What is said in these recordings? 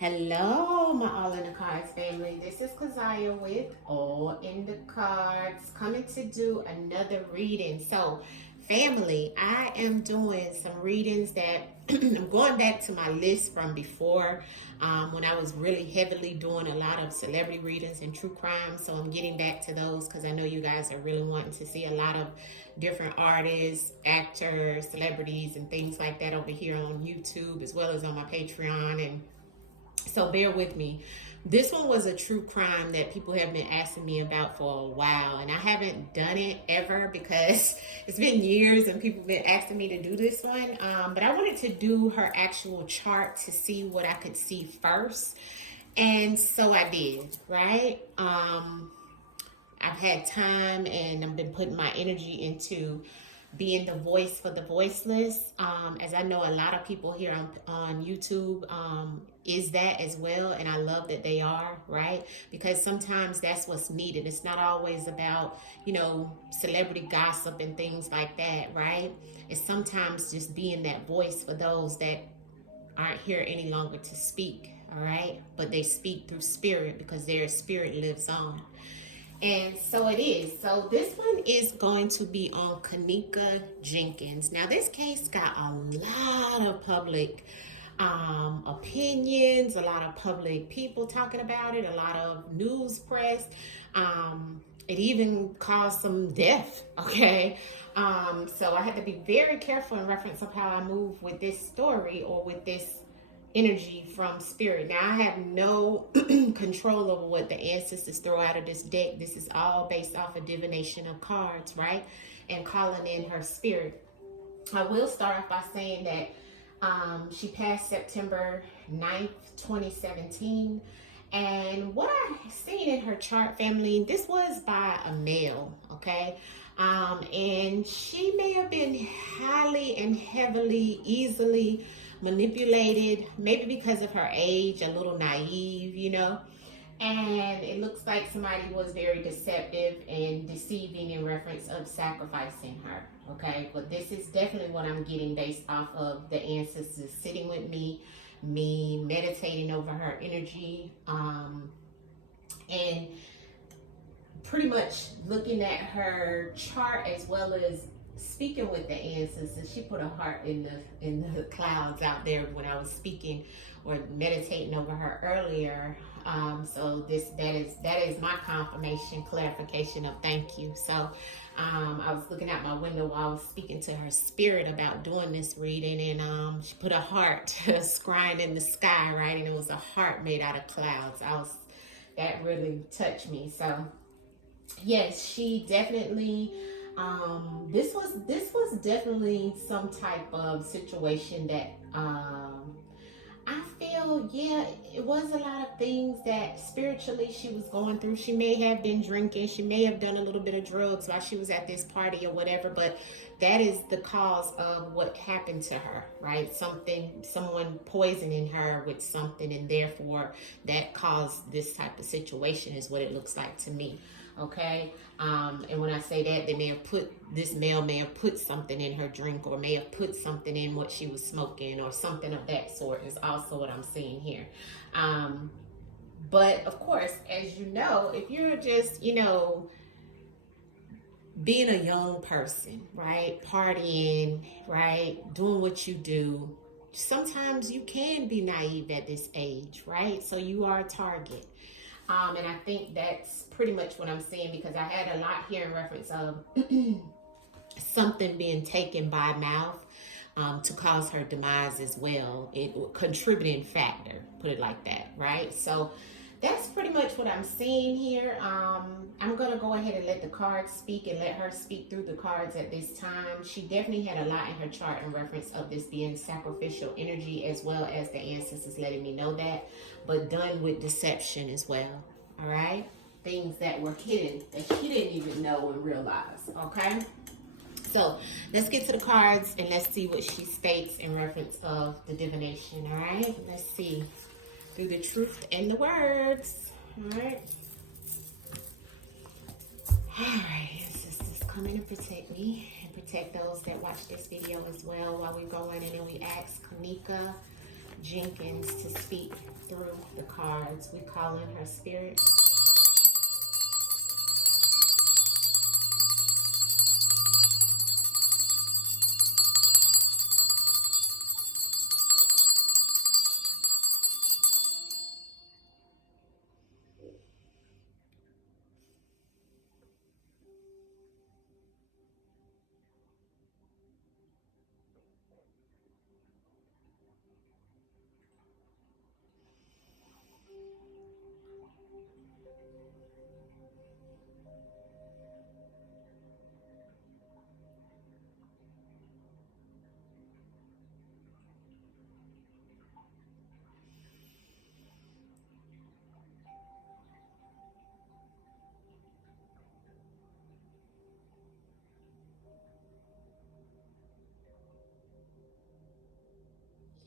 Hello, my All in the Cards family. This is Kazaya with All in the Cards, coming to do another reading. So, family, I am doing some readings that I'm going back to my list from before when I was really heavily doing a lot of celebrity readings and true crime. So, I'm getting back to those because I know you guys are really wanting to see a lot of different artists, actors, celebrities, and things like that over here on YouTube as well as on my Patreon. And so bear with me. This one was a true crime that people have been asking me about for a while, and I haven't done it ever because it's been years and people have been asking me to do this one. But I wanted to do her actual chart to see what I could see first, and so I did. Right? I've had time, and I've been putting my energy into being the voice for the voiceless. As I know a lot of people here on YouTube is that as well, and I love that they are, right? Because sometimes that's what's needed. It's not always about, celebrity gossip and things like that, right? It's sometimes just being that voice for those that aren't here any longer to speak, all right? But they speak through spirit because their spirit lives on. And so it is. So this one is going to be on Kenneka Jenkins. Now this case got a lot of public opinions, a lot of public people talking about it, a lot of news press. It even caused some death, okay? So I had to be very careful in reference of how I move with this story or with this energy from spirit. Now I have no control over what the ancestors throw out of this deck. This is all based off of divination of cards, right? And calling in her spirit. I will start off by saying that she passed September 9th, 2017. And what I seen in her chart, family, this was by a male, okay? And she may have been highly and heavily, easily manipulated, maybe because of her age, a little naive, and it looks like somebody was very deceptive and deceiving in reference of sacrificing her, okay? But this is definitely what I'm getting based off of the ancestors sitting with me meditating over her energy, and pretty much looking at her chart as well as speaking with the ancestors. She put a heart in the clouds out there when I was speaking or meditating over her earlier. So that is my confirmation, clarification of thank you. So I was looking out my window while I was speaking to her spirit about doing this reading, and she put a heart scrying in the sky, right? And it was a heart made out of clouds. That really touched me. So yes, she definitely. This was definitely some type of situation that I feel, yeah, it was a lot of things that spiritually she was going through. She may have been drinking, she may have done a little bit of drugs while she was at this party or whatever, but that is the cause of what happened to her, right? Someone poisoning her with something, and therefore that caused this type of situation is what it looks like to me. Okay, and when I say that, this male may have put something in her drink, or may have put something in what she was smoking, or something of that sort is also what I'm seeing here. But of course, as you know, if you're just, being a young person, right, partying, right, doing what you do, sometimes you can be naive at this age, right? So you are a target. And I think that's pretty much what I'm seeing, because I had a lot here in reference of something being taken by mouth to cause her demise as well. It contributing factor, put it like that, right? So that's pretty much what I'm seeing here. I'm going to go ahead and let the cards speak and let her speak through the cards at this time. She definitely had a lot in her chart in reference of this being sacrificial energy, as well as the ancestors letting me know that, but done with deception as well, all right? Things that were hidden that she didn't even know and realize, okay? So let's get to the cards and let's see what she states in reference of the divination, all right? Let's see. Through the truth and the words. All right. All right. Sisters, come in and protect me and protect those that watch this video as well while we're going. And then we ask Kenneka Jenkins to speak through cards. We call in her spirit.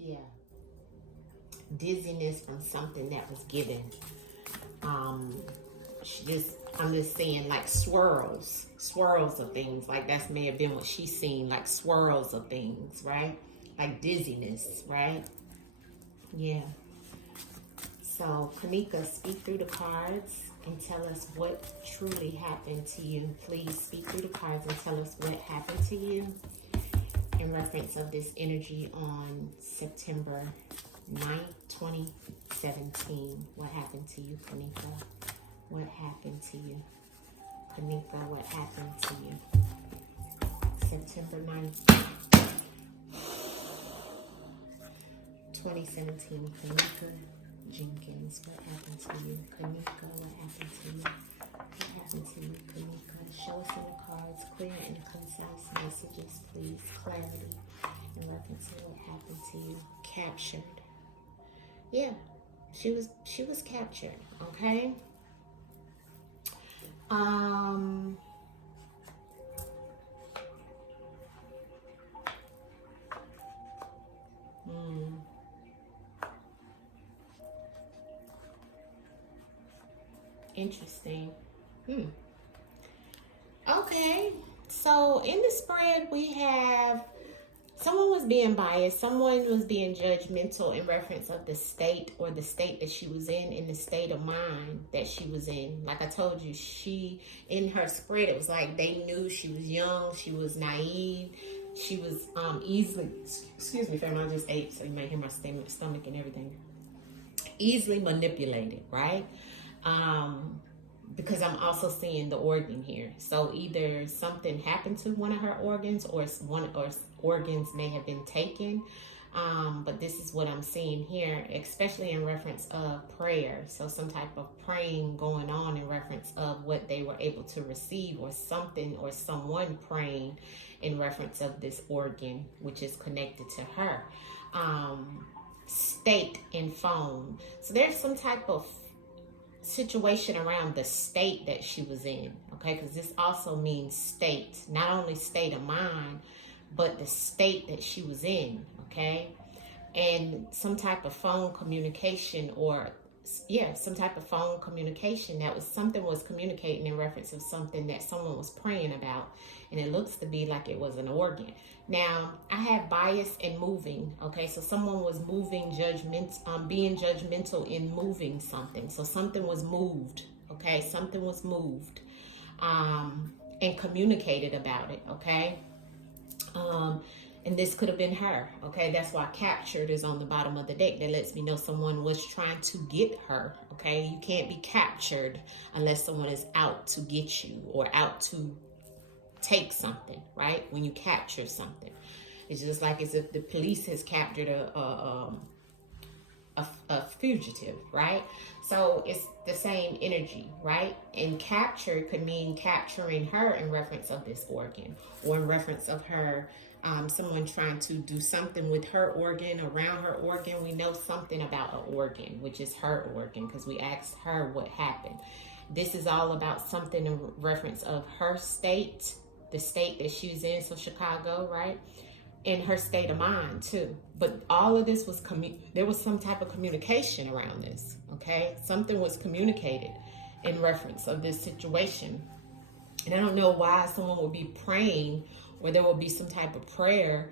Yeah. Dizziness from something that was given. I'm just saying, like swirls of things. Like that may have been what she's seen, like swirls of things, right? Like dizziness, right? Yeah. So, Kenneca, speak through the cards and tell us what truly happened to you. Please speak through the cards and tell us what happened to you in reference of this energy on September 9th, 2017. What happened to you, Kenneca? What happened to you? Kenneca, what happened to you? September 9th, 2017. Kenneca Jenkins, what happened to you? Kenneca, what happened to you? What happened to you, Kenneca? Show us in the cards clear and concise messages, please. Clarity in reference to what happened to you. Captured. Yeah, she was captured, okay? Interesting. Okay, so in the spread we have someone was being biased, someone was being judgmental in reference of the state or the state that she was in the state of mind that she was in. Like I told you, in her spread, it was like they knew she was young, she was naive, she was easily, excuse me fam, I just ate, so you may hear my stomach and everything, easily manipulated, right? Because I'm also seeing the organ here. So either something happened to one of her organs or organs may have been taken. But this is what I'm seeing here, especially in reference of prayer. So some type of praying going on in reference of what they were able to receive, or something or someone praying in reference of this organ, which is connected to her. State and phone. So there's some type of situation around the state that she was in, okay? Because this also means state, not only state of mind, but the state that she was in, okay? And some type of phone communication, or some type of phone communication that was something was communicating in reference of something that someone was praying about, and it looks to be like it was an organ. Now I have bias and moving, okay? So someone was moving being judgmental in moving something. So something was moved, okay? Something was moved and communicated about it, okay? And this could have been her, okay? That's why captured is on the bottom of the deck. That lets me know someone was trying to get her, okay? You can't be captured unless someone is out to get you or out to take something, right? When you capture something, it's just like as if the police has captured a fugitive, right? So it's the same energy, right? And capture could mean capturing her in reference of this organ, or in reference of her, someone trying to do something with her organ, around her organ. We know something about an organ, which is her organ, because we asked her what happened. This is all about something in reference of her state, the state that she's in, so Chicago, right? And her state of mind too. But all of this was, there was some type of communication around this, okay? Something was communicated in reference of this situation. And I don't know why someone would be praying, or there will be some type of prayer.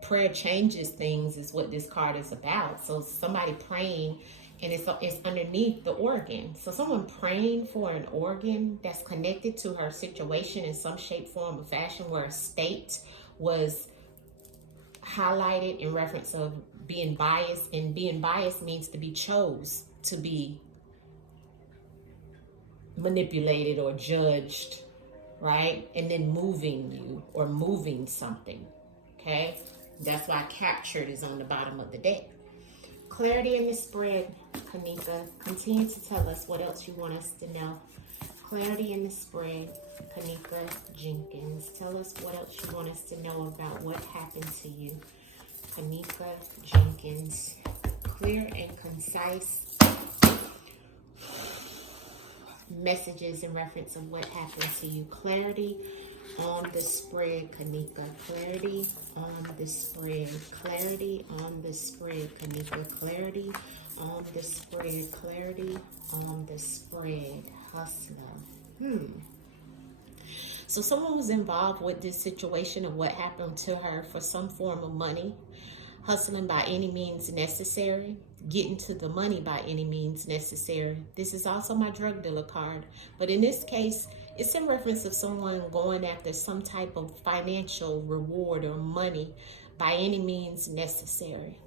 Prayer changes things is what this card is about. So somebody praying and it's underneath the organ. So someone praying for an organ that's connected to her situation in some shape, form, or fashion, where a state was highlighted in reference of being biased, and being biased means to be chose to be manipulated or judged, right? And then moving you or moving something, okay? That's why captured is on the bottom of the deck. Clarity in the spread, Kanika. Continue to tell us what else you want us to know. Clarity in the spread, Kanika Jenkins. Tell us what else you want us to know about what happened to you. Kanika Jenkins. Clear and concise messages in reference of what happened to you. Clarity on the spread, Kanika. Clarity on the spread. Clarity on the spread, Kanika. Clarity on the spread. Clarity on the spread. Hustler. So someone was involved with this situation of what happened to her for some form of money. Hustling by any means necessary. Getting to the money by any means necessary. This is also my drug dealer card. But in this case, it's in reference of someone going after some type of financial reward or money by any means necessary.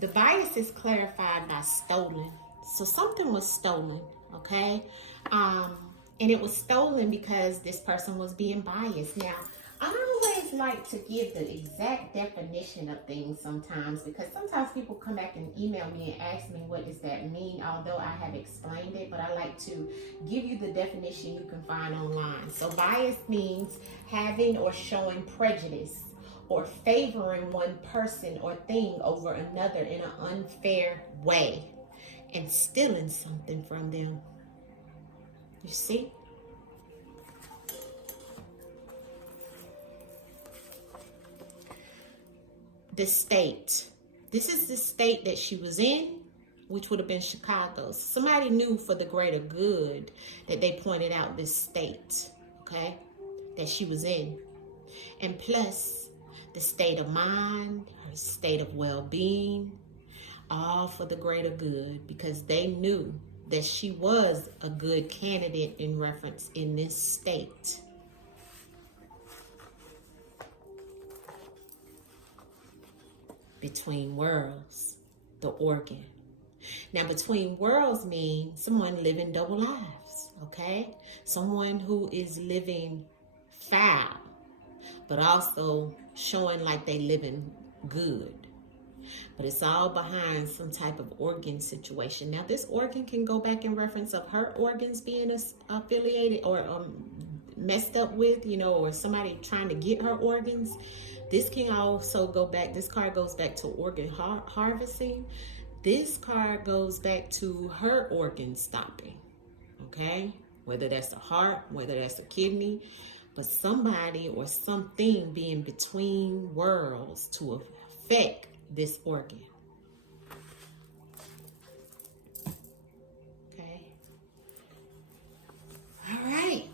The bias is clarified by stolen. So something was stolen, okay? And it was stolen because this person was being biased. Now, I always like to give the exact definition of things sometimes, because sometimes people come back and email me and ask me what does that mean, although I have explained it, but I like to give you the definition you can find online. So bias means having or showing prejudice or favoring one person or thing over another in an unfair way and stealing something from them. You see? The state. This is the state that she was in, which would have been Chicago. Somebody knew for the greater good that they pointed out this state, okay, that she was in. And plus, the state of mind, her state of well-being, all for the greater good, because they knew that she was a good candidate in reference in this state. Between worlds, the organ. Now, between worlds means someone living double lives, okay? Someone who is living foul, but also showing like they living good. But it's all behind some type of organ situation. Now, this organ can go back in reference of her organs being affiliated or messed up with, you know, or somebody trying to get her organs. This can also go back, this card goes back to organ harvesting. This card goes back to her organ stopping, okay? Whether that's a heart, whether that's a kidney, but somebody or something being between worlds to affect this organ. Okay. All right.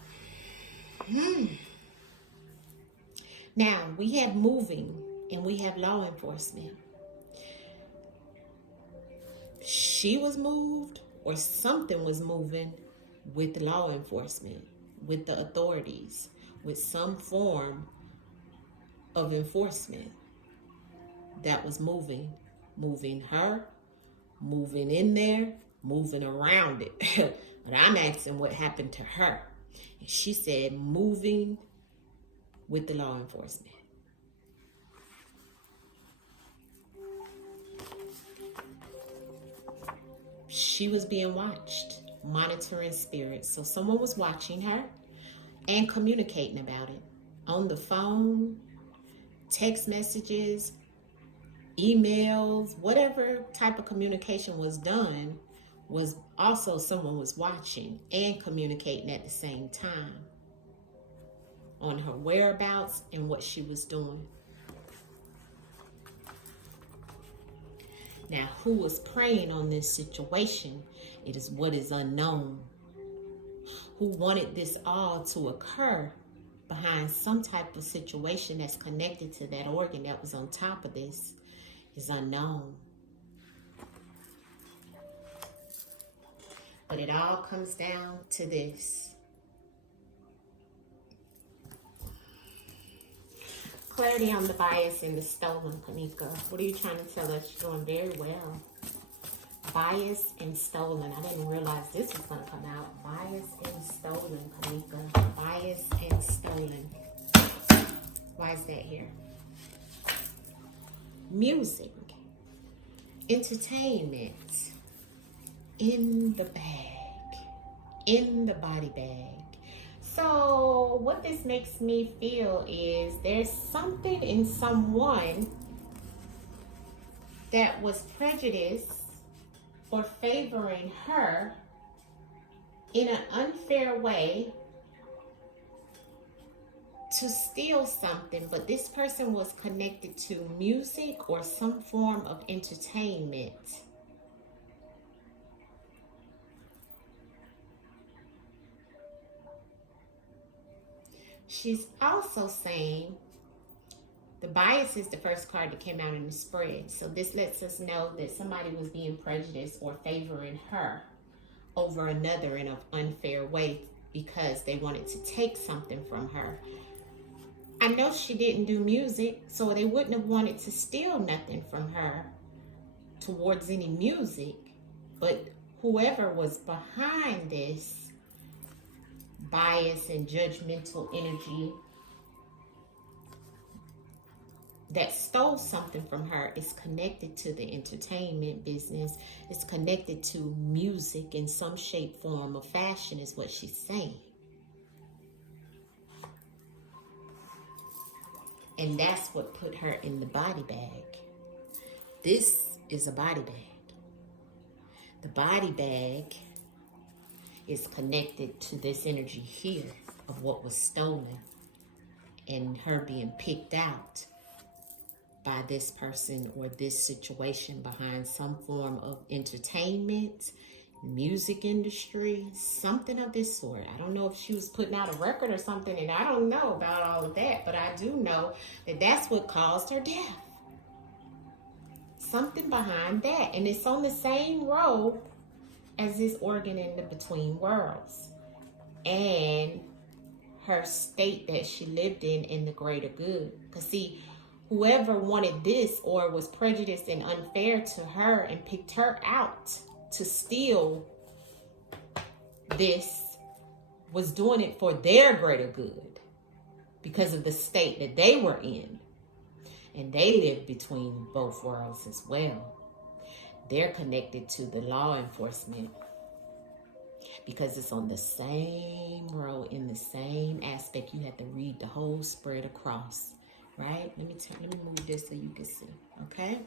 Now, we have moving and we have law enforcement. She was moved or something was moving with law enforcement, with the authorities, with some form of enforcement that was moving her, moving in there, moving around it. But I'm asking what happened to her. And she said moving with the law enforcement. She was being watched, monitoring spirits. So someone was watching her and communicating about it on the phone, text messages, emails, whatever type of communication was done, was also someone was watching and communicating at the same time on her whereabouts and what she was doing. Now, who was preying on this situation? It is what is unknown. Who wanted this all to occur behind some type of situation that's connected to that organ that was on top of this? is unknown. But it all comes down to this. Clarity on the bias and the stolen, Kanika. What are you trying to tell us? You're doing very well. Bias and stolen. I didn't realize this was going to come out. Bias and stolen, Kanika. Bias and stolen. Why is that here? Music. Entertainment. In the bag. In the body bag. So what this makes me feel is there's something in someone that was prejudiced or favoring her in an unfair way to steal something, but this person was connected to music or some form of entertainment. She's also saying the bias is the first card that came out in the spread. So this lets us know that somebody was being prejudiced or favoring her over another in an unfair way because they wanted to take something from her. I know she didn't do music, so they wouldn't have wanted to steal nothing from her towards any music. But whoever was behind this bias and judgmental energy that stole something from her is connected to the entertainment business. It's connected to music in some shape, form, or fashion is what she's saying. And that's what put her in the body bag. This is a body bag. The body bag is connected to this energy here of what was stolen and her being picked out by this person or this situation behind some form of entertainment, music industry, something of this sort. I don't know if she was putting out a record or something, and I don't know about all of that, but I do know that that's what caused her death. Something behind that, and it's on the same road as this organ in the between worlds and her state that she lived in the greater good. Because see, whoever wanted this or was prejudiced and unfair to her and picked her out to steal this was doing it for their greater good because of the state that they were in. And they lived between both worlds as well. They're connected to the law enforcement because it's on the same road, in the same aspect. You have to read the whole spread across, right? Let me move this so you can see, okay?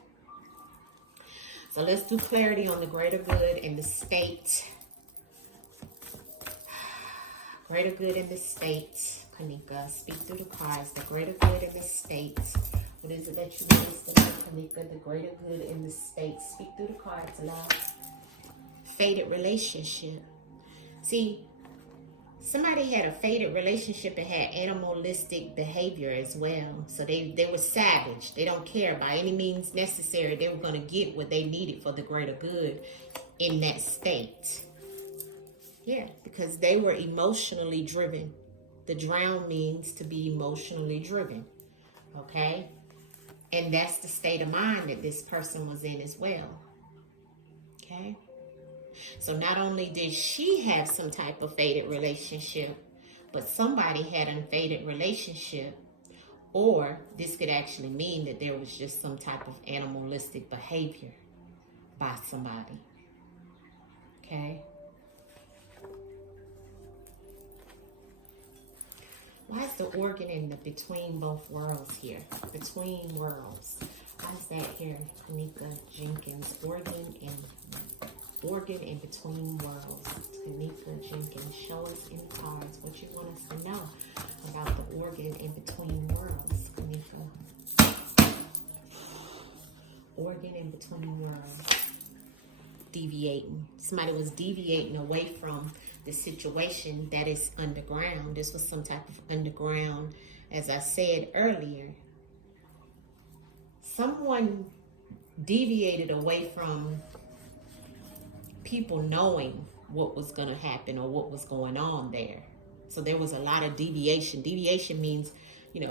So let's do clarity on the greater good and the state. Greater good in the state, Kanika. Speak through the cards. The greater good in the state. What is it that you want us to know, Kanika? The greater good in the state. Speak through the cards aloud. Fated relationship. See, somebody had a fated relationship and had animalistic behavior as well. So they were savage. They don't care by any means necessary. They were going to get what they needed for the greater good in that state. Yeah, because they were emotionally driven. The drown means to be emotionally driven. Okay? And that's the state of mind that this person was in as well. Okay? So not only did she have some type of fated relationship, but somebody had an unfated relationship. Or this could actually mean that there was just some type of animalistic behavior by somebody. Okay? Why is the organ in the between both worlds here? Between worlds. Why is that here? Kanika Jenkins. Organ in between worlds. Kanika Jenkins. Show us in cards what you want us to know about the organ in between worlds. Kanika. Organ in between worlds. Deviating. Somebody was deviating away from the situation that is underground. This was some type of underground, as I said earlier. Someone deviated away from people knowing what was going to happen or what was going on there. So there was a lot of deviation. Deviation means,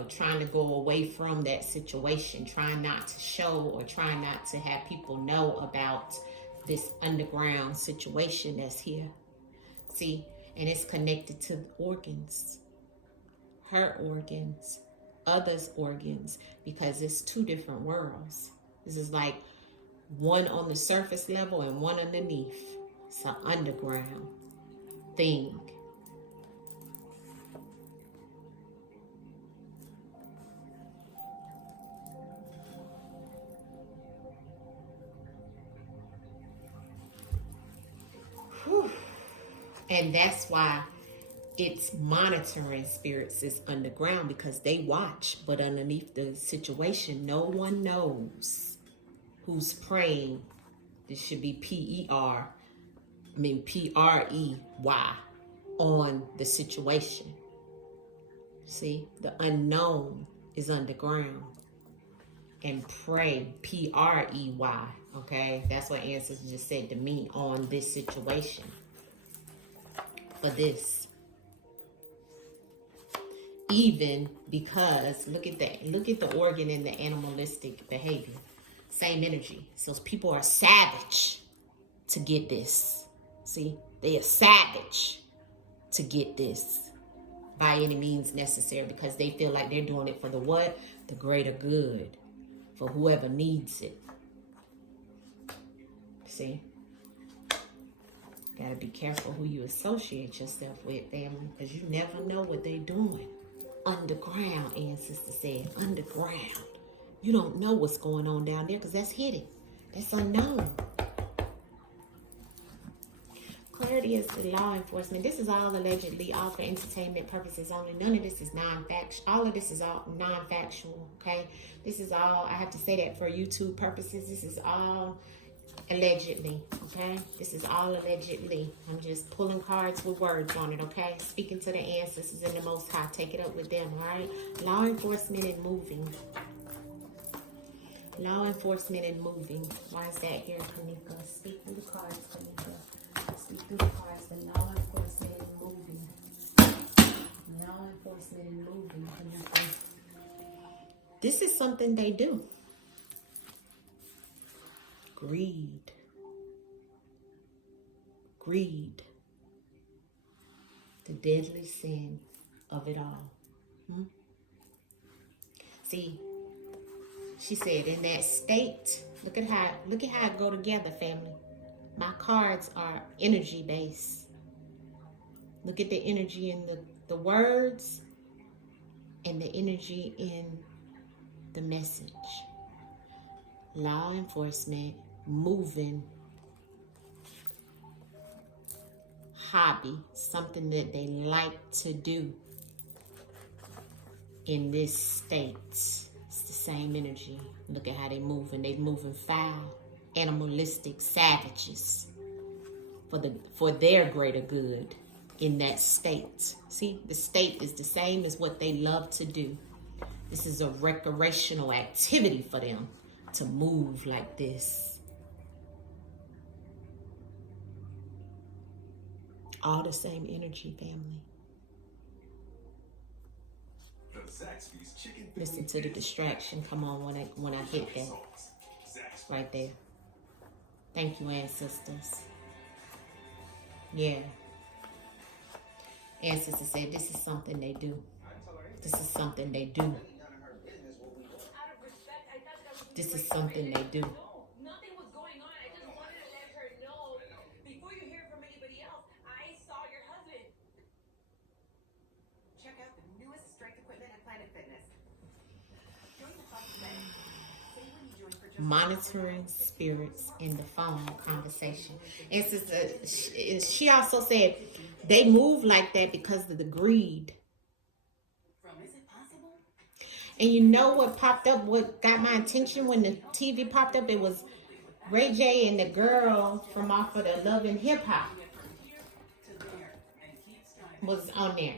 trying to go away from that situation, trying not to show or trying not to have people know about this underground situation that's here. See, and it's connected to organs, her organs, others' organs, because it's two different worlds. This is like one on the surface level and one underneath. It's an underground thing. Whew. And that's why it's monitoring spirits is underground, because they watch, but underneath the situation, no one knows who's praying. This should be Prey on the situation. See, the unknown is underground. And pray, Prey, okay? That's what ancestors just said to me on this situation. For this. Even because, look at the organ and the animalistic behavior. Same energy. So people are savage to get this. See, they are savage to get this by any means necessary, because they feel like they're doing it for the what? The greater good, for whoever needs it. See, gotta be careful who you associate yourself with, family, because you never know what they're doing. Underground, ancestor said, underground. You don't know what's going on down there because that's hidden. That's unknown. Clarity is the law enforcement. This is all allegedly, all for entertainment purposes only. None of this is non-factual. All of this is all non-factual, okay? This is all, I have to say that for YouTube purposes, this is all allegedly, okay? This is all allegedly. I'm just pulling cards with words on it, okay? Speaking to the ancestors and the Most High. Take it up with them, all right? Law enforcement and moving. Law enforcement and moving. Why is that here, Kenneka? Speak through the cards, Kenneka. Speak through the cards. The law enforcement and moving. Law enforcement and moving, Kenneka. This is something they do. Greed. Greed. The deadly sin of it all. See, she said in that state, look at how it go together, family. My cards are energy based. Look at the energy in the words and the energy in the message. Law enforcement, moving, hobby, something that they like to do in this state. It's the same energy. Look at how they moving. They moving foul, animalistic, savages for their greater good in that state. See, the state is the same as what they love to do. This is a recreational activity for them to move like this. All the same energy, family. Listen to the distraction. Come on when I hit that. Right there. Thank you, ancestors. Yeah. Ancestors said this is something they do. This is something they do. This is something they do. Nothing was going on. I just wanted to let her know before you hear from anybody else. I saw your husband. Check out the newest strength equipment at Planet Fitness. Join the club today. Say when you join for just Monitoring spirits in the phone conversation. And she also said they move like that because of the greed. And you know what popped up, what got my attention when the TV popped up? It was Ray J and the girl from off of the Love and Hip Hop was on there.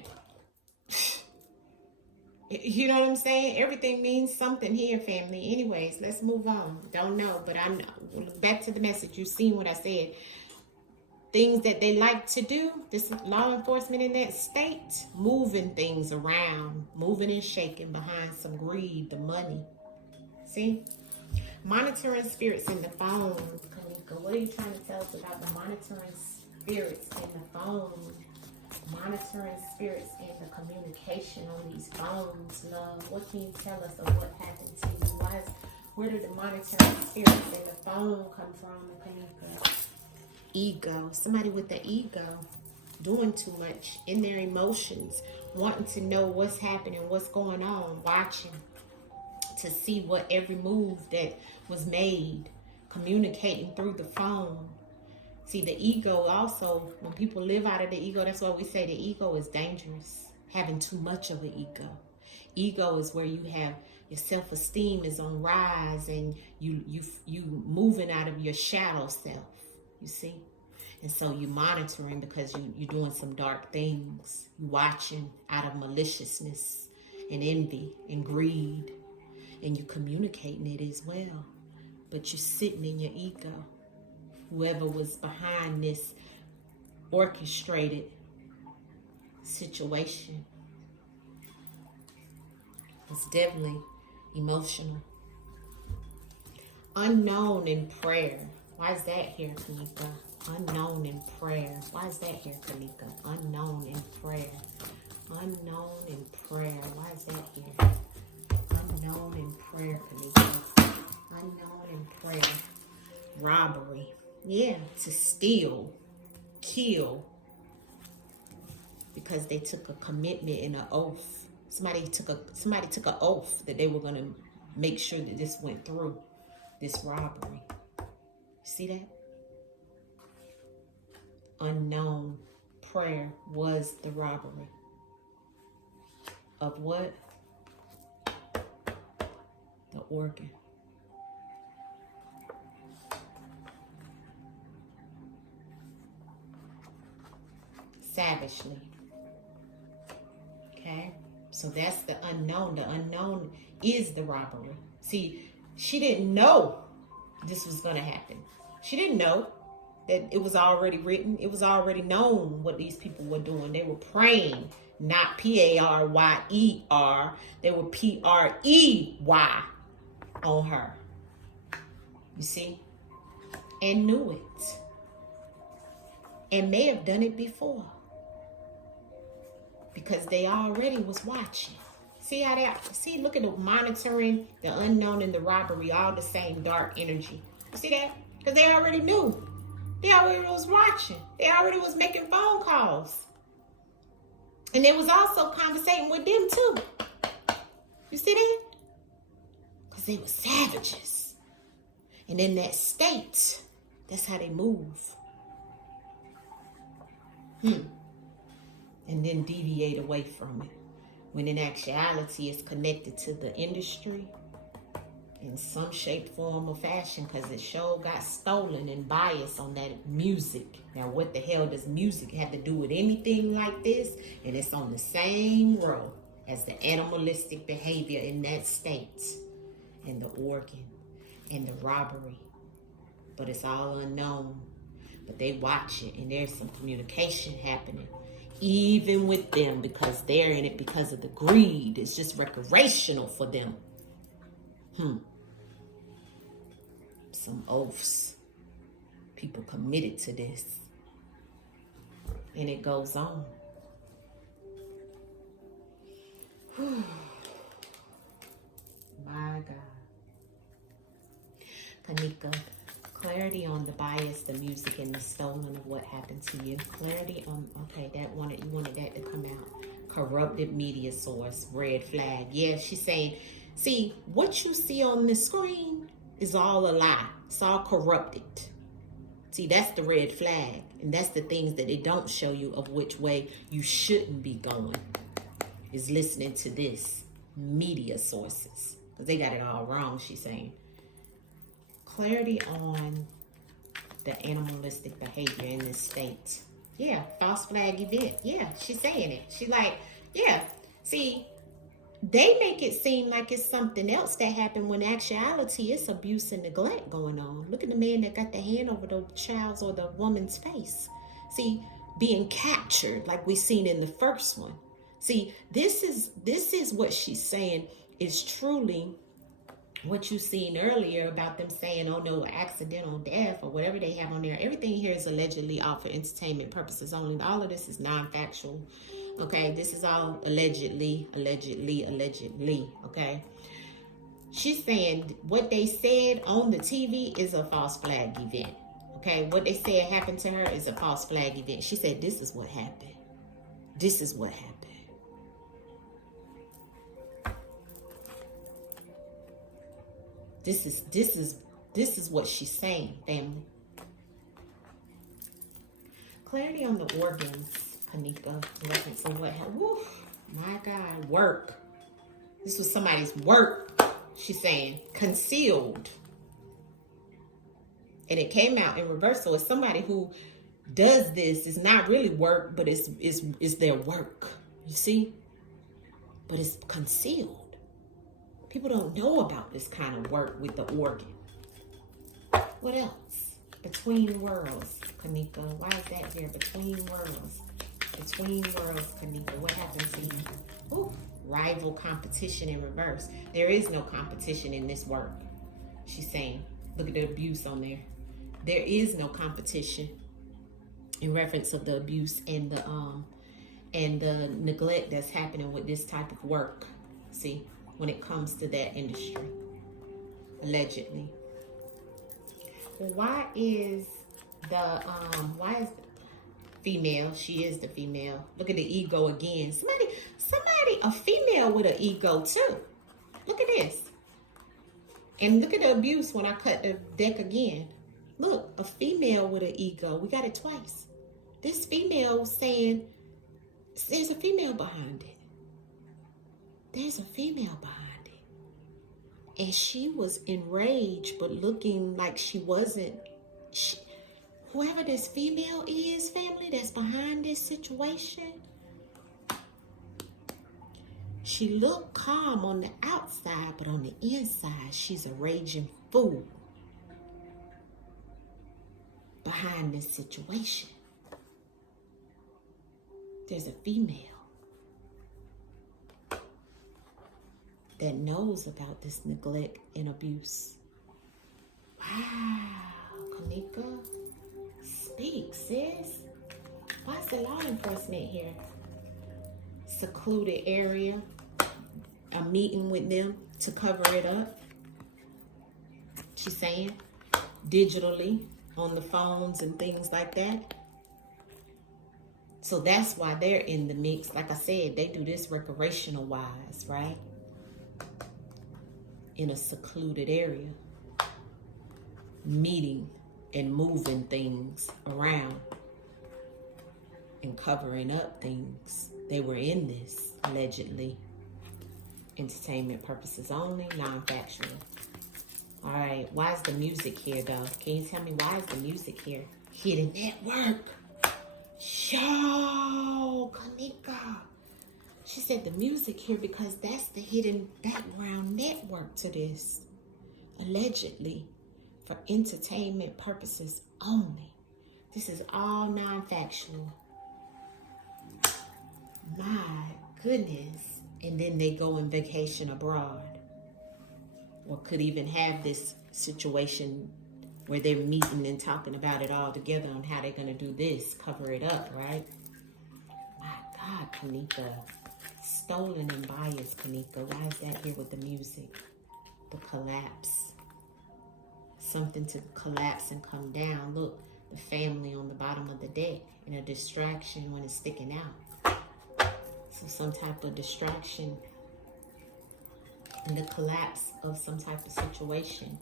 You know what I'm saying? Everything means something here, family. Anyways, let's move on. Don't know, but I'm back to the message. You've seen what I said. Things that they like to do, this law enforcement in that state, moving things around, moving and shaking behind some greed, the money. See? Monitoring spirits in the phone. Kanika, what are you trying to tell us about the monitoring spirits in the phone? Monitoring spirits in the communication on these phones, love. What can you tell us of what happened to you? Where did the monitoring spirits in the phone come from, Kanika? Ego. Somebody with the ego, doing too much in their emotions, wanting to know what's happening, what's going on, watching to see what every move that was made, communicating through the phone. See, the ego also, when people live out of the ego, that's why we say the ego is dangerous. Having too much of an ego. Ego is where you have your self-esteem is on rise and you moving out of your shadow self. You see? And so you monitoring because you're doing some dark things. You watching out of maliciousness and envy and greed. And you communicating it as well. But you're sitting in your ego. Whoever was behind this orchestrated situation was definitely emotional. Unknown in prayer. Why is that here, Kanika? Unknown in prayer. Why is that here, Kanika? Unknown in prayer. Unknown in prayer. Why is that here? Unknown in prayer, Kanika. Unknown in prayer. Robbery. Yeah, to steal, kill, because they took a commitment and an oath. Somebody took an oath that they were going to make sure that this went through, this robbery. See that? Unknown prayer was the robbery. Of what? The organ. Savagely. Okay? So that's the unknown. The unknown is the robbery. See, she didn't know this was going to happen. She didn't know that it was already written. It was already known what these people were doing. They were praying, not P-A-R-Y-E-R. They were P-R-E-Y on her. You see? And knew it. And may have done it before. Because they already was watching. See how look at the monitoring, the unknown, and the robbery, all the same dark energy. See that? Because they already knew. They already was watching. They already was making phone calls. And they was also conversating with them too. You see that? Because they were savages. And in that state, that's how they move. And then deviate away from it. When in actuality it's connected to the industry in some shape, form, or fashion, because it sure got stolen and biased on that music. Now what the hell does music have to do with anything like this? And it's on the same row as the animalistic behavior in that state, and the organ, and the robbery. But it's all unknown. But they watch it, and there's some communication happening. Even with them, because they're in it because of the greed. It's just recreational for them. Some oaths. People committed to this. And it goes on. My God. Kanika, clarity on the bias, the music, and the stolen of what happened to you. Clarity on, okay, you wanted that to come out. Corrupted media source, red flag. Yeah, she's saying, see, what you see on the screen is all a lie. It's all corrupted. See, that's the red flag. And that's the things that they don't show you of which way you shouldn't be going. Is listening to this media sources. Because they got it all wrong, she's saying. Clarity on the animalistic behavior in this state. Yeah, false flag event. Yeah, she's saying it. She like, yeah. See, they make it seem like it's something else that happened when in actuality it's abuse and neglect going on. Look at the man that got the hand over the child's or the woman's face. See, being captured like we seen in the first one. See, this is what she's saying is truly what you seen earlier about them saying, oh no, accidental death or whatever they have on there. Everything here is allegedly all for entertainment purposes only. All of this is non-factual. Okay, this is all allegedly, okay? She's saying what they said on the TV is a false flag event. Okay, what they said happened to her is a false flag event. She said this is what happened. This is what happened. This is what she's saying, family. Clarity on the organs, Kanika. Reference on what happened. Woo, my God, work. This was somebody's work, she's saying. Concealed. And it came out in reverse. So it's somebody who does this. It's not really work, but it's their work. You see? But it's concealed. People don't know about this kind of work with the organ. What else? Between worlds, Kanika. Why is that here? Between worlds. Between worlds, Kanika. What happened to you? Ooh, rival competition in reverse. There is no competition in this work. She's saying. Look at the abuse on there. There is no competition in reference of the abuse and the neglect that's happening with this type of work. See? When it comes to that industry, allegedly. Well, why is the female? She is the female. Look at the ego again. Somebody, a female with an ego too. Look at this. And look at the abuse when I cut the deck again. Look, a female with an ego. We got it twice. This female saying there's a female behind it. There's a female behind it. And she was enraged, but looking like she wasn't. Whoever this female is, family, that's behind this situation, she looked calm on the outside, but on the inside, she's a raging fool behind this situation. There's a female that knows about this neglect and abuse. Wow, Kanika, speak, sis. Why is the law enforcement here? Secluded area, a meeting with them to cover it up. She's saying digitally on the phones and things like that. So that's why they're in the mix. Like I said, they do this recreational wise, right? In a secluded area, meeting and moving things around and covering up things. They were in this, allegedly. Entertainment purposes only, non-factual. All right, why is the music here, though? Can you tell me why is the music here? Hidden network. Yo, Kanika. She said the music here because that's the hidden background network to this. Allegedly, for entertainment purposes only. This is all non-factual. My goodness. And then they go on vacation abroad. Or could even have this situation where they're meeting and talking about it all together on how they're going to do this, cover it up, right? My God, Kanika. Stolen and biased, Kanika. Why is that here with the music? The collapse. Something to collapse and come down. Look, the family on the bottom of the deck and a distraction when it's sticking out. So some type of distraction and the collapse of some type of situation.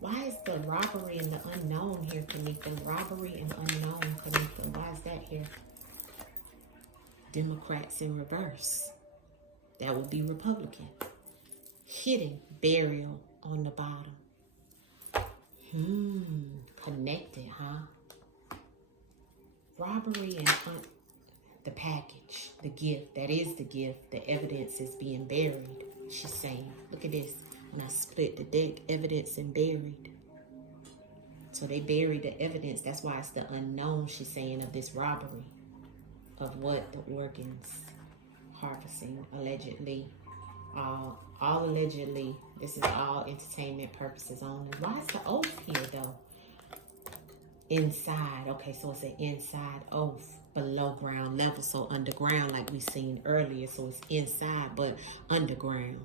Why is the robbery and the unknown here, Kanika? Robbery and unknown, Kanika. Why is that here? Democrats in reverse. That would be Republican. Hidden burial on the bottom. Connected, huh? Robbery and the package, the gift. That is the gift. The evidence is being buried. She's saying, look at this. When I split the deck, evidence and buried. So they buried the evidence. That's why it's the unknown, she's saying, of this robbery. Of what? The organs harvesting, allegedly. All allegedly. This is all entertainment purposes only. Why is the oath here, though? Inside. Okay, so it's an inside oath. Below ground level. So underground, like we seen earlier. So it's inside, but underground.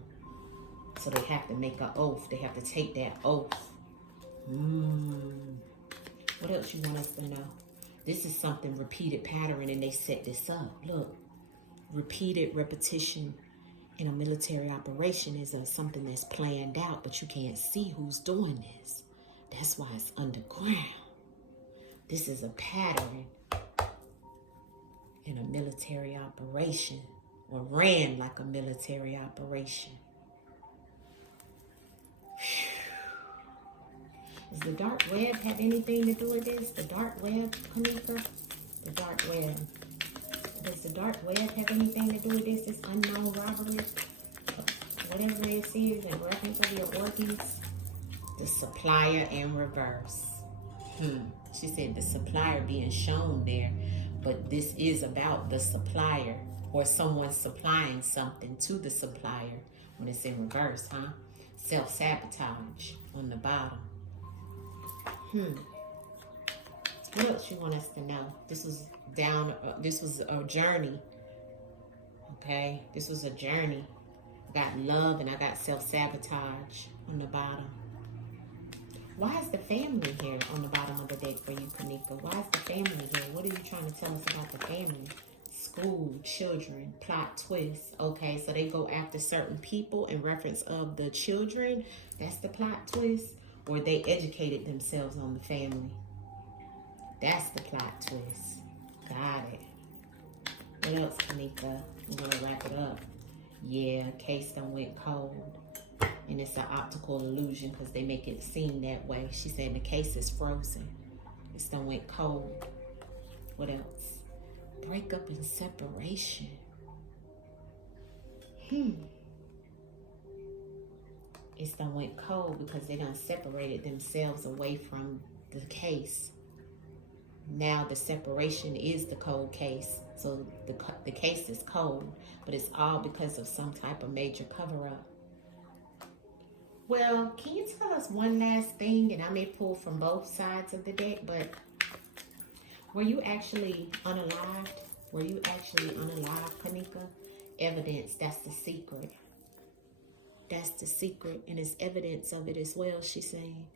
So they have to make an oath. They have to take that oath. What else you want us to know? This is something repeated pattern, and they set this up. Look, repeated repetition in a military operation is something that's planned out, but you can't see who's doing this. That's why it's underground. This is a pattern in a military operation, or ran like a military operation. Does the dark web have anything to do with this? The dark web, Kanika? The dark web. Does the dark web have anything to do with this? This unknown robbery? Whatever it is in reference of your organs? The supplier in reverse. She said the supplier being shown there. But this is about the supplier, or someone supplying something to the supplier when it's in reverse, huh? Self-sabotage on the bottom. What else you want us to know? This was this was a journey. Okay, this was a journey. I got love and I got self-sabotage on the bottom. Why is the family here on the bottom of the deck for you, Kanika? Why is the family here? What are you trying to tell us about the family? School, children, plot twist. Okay, so they go after certain people in reference of the children. That's the plot twist. Or they educated themselves on the family. That's the plot twist. Got it. What else, Kanika? I'm going to wrap it up. Yeah, case done went cold. And it's an optical illusion because they make it seem that way. She said the case is frozen. It's done went cold. What else? Breakup and separation. It's done went cold because they done separated themselves away from the case. Now the separation is the cold case. So the case is cold, but it's all because of some type of major cover-up. Well, can you tell us one last thing? And I may pull from both sides of the deck, but were you actually unalived? Were you actually unalived, Kanika? Evidence, that's the secret. That's the secret, and it's evidence of it as well, she's saying.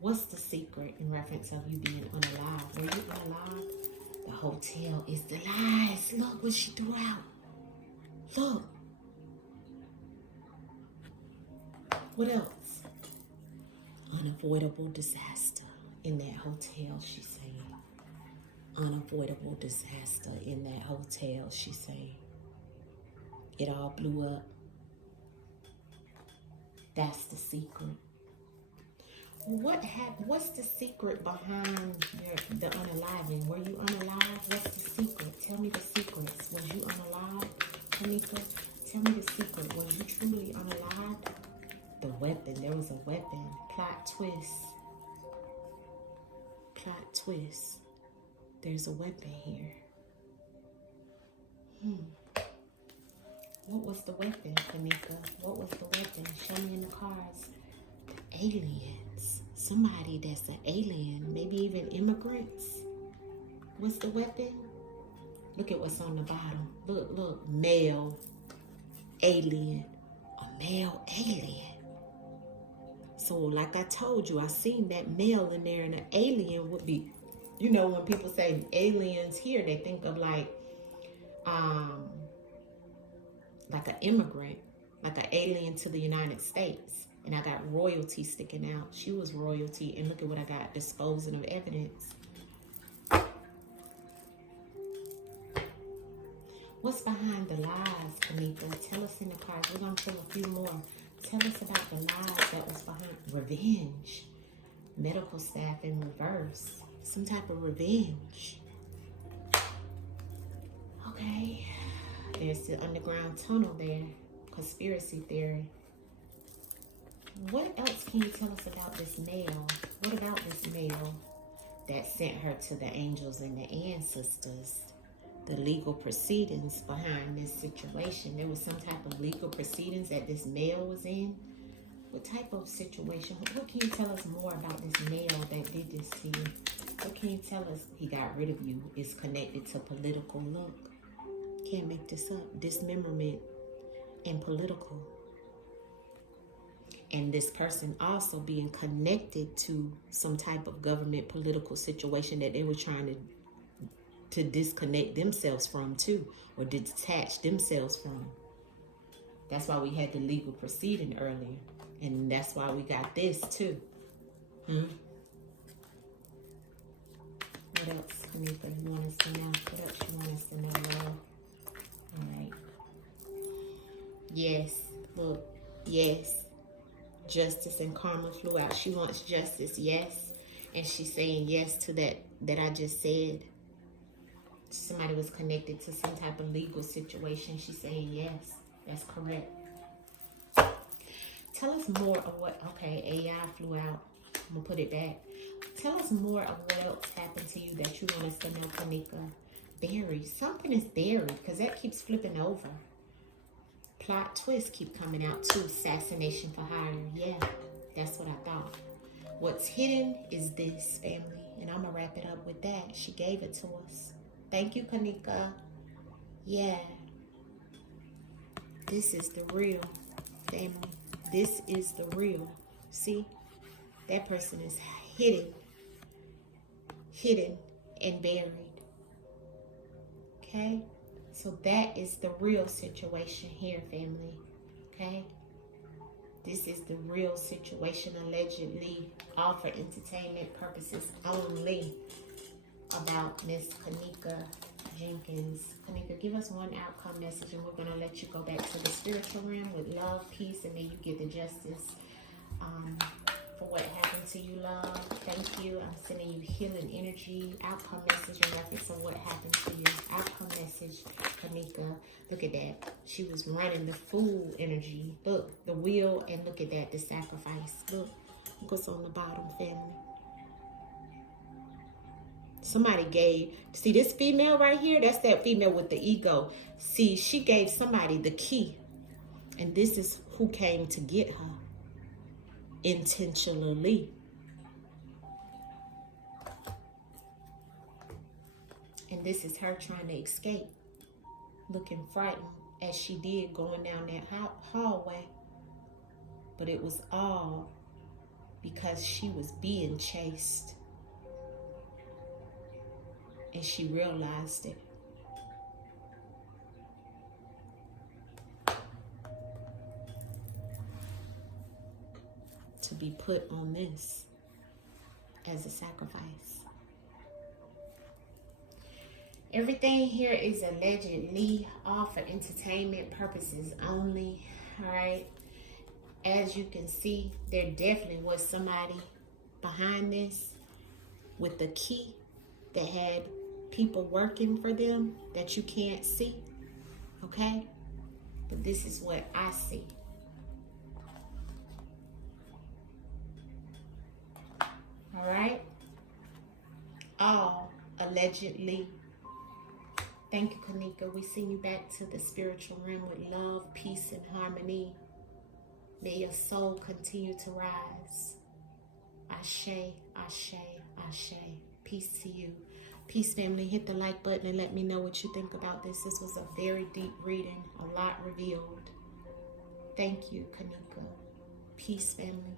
What's the secret in reference of you being unalive? Were you unalive? The hotel is the lies. Look what she threw out. Look. What else? Unavoidable disaster in that hotel, she's saying. Unavoidable disaster in that hotel, she's saying. It all blew up. That's the secret. What's the secret behind the unaliving? Were you unalive? What's the secret? Tell me the secrets. Was you unalive, Kanika? Tell me the secret. Was you truly unalive? The weapon. There was a weapon. Plot twist. Plot twist. There's a weapon here. What was the weapon, Kanika? What was the weapon? Show me in the cards. The aliens. Somebody that's an alien. Maybe even immigrants. What's the weapon? Look at what's on the bottom. Look. Male. Alien. A male alien. So like I told you, I seen that male in there, and an alien would be, you know, when people say aliens here, they think of like an immigrant, like an alien to the United States. And I got royalty sticking out. She was royalty. And look at what I got, disposing of evidence. What's behind the lies, Kanika? Tell us in the cards. We're going to pull a few more. Tell us about the lies that was behind. Revenge. Medical staff in reverse. Some type of revenge. Okay. There's the underground tunnel there. Conspiracy theory. What else can you tell us about this male? What about this male that sent her to the angels and the ancestors? The legal proceedings behind this situation. There was some type of legal proceedings that this male was in. What type of situation? What can you tell us more about this male that did this to you? What can you tell us? He got rid of you. It's connected to political. Look, can't make this up. Dismemberment and political. And this person also being connected to some type of government political situation that they were trying to disconnect themselves from too, or detach themselves from. That's why we had the legal proceeding earlier. And that's why we got this too. What else, Kanika, you want us to know? What else you want us to know, love? All right. Yes, look, yes. Justice and karma flew out. She wants justice, yes. And she's saying yes to that I just said. Somebody was connected to some type of legal situation. She's saying yes, that's correct. Tell us more of what, okay, AI flew out. I'm gonna put it back. Tell us more of what else happened to you that you want us to know, Kanika. Buried. Something is buried because that keeps flipping over. Plot twists keep coming out too. Assassination for hire. Yeah, that's what I thought. What's hidden is this, family. And I'm going to wrap it up with that. She gave it to us. Thank you, Kanika. Yeah. This is the real, family. This is the real. See? That person is hidden and buried. Okay? So that is the real situation here, family. Okay? This is the real situation, allegedly, all for entertainment purposes only, about Miss Kenneka Jenkins. Kenneka, give us one outcome message, and we're going to let you go back to the spiritual realm with love, peace, and then you get the justice for what happened to you, love. Thank you. I'm sending you healing energy. Outcome message in reference to what happened to you. Outcome message, Kenneka. Look at that. She was running the fool energy. Look, the wheel, and look at that, the sacrifice. Look what's on the bottom, family. Somebody gave, see this female right here? That's that female with the ego. See, she gave somebody the key. And this is who came to get her. Intentionally. And this is her trying to escape. Looking frightened as she did going down that hallway. But it was all because she was being chased. And she realized it. To be put on this as a sacrifice. Everything here is allegedly all for entertainment purposes only. Alright. As you can see, there definitely was somebody behind this with the key that had people working for them that you can't see. Okay? But this is what I see. Alright? All allegedly. Thank you, Kenneka. We send you back to the spiritual realm with love, peace, and harmony. May your soul continue to rise. Ashe, ashe, ashe. Peace to you. Peace, family. Hit the like button and let me know what you think about this. This was a very deep reading. A lot revealed. Thank you, Kenneka. Peace, family.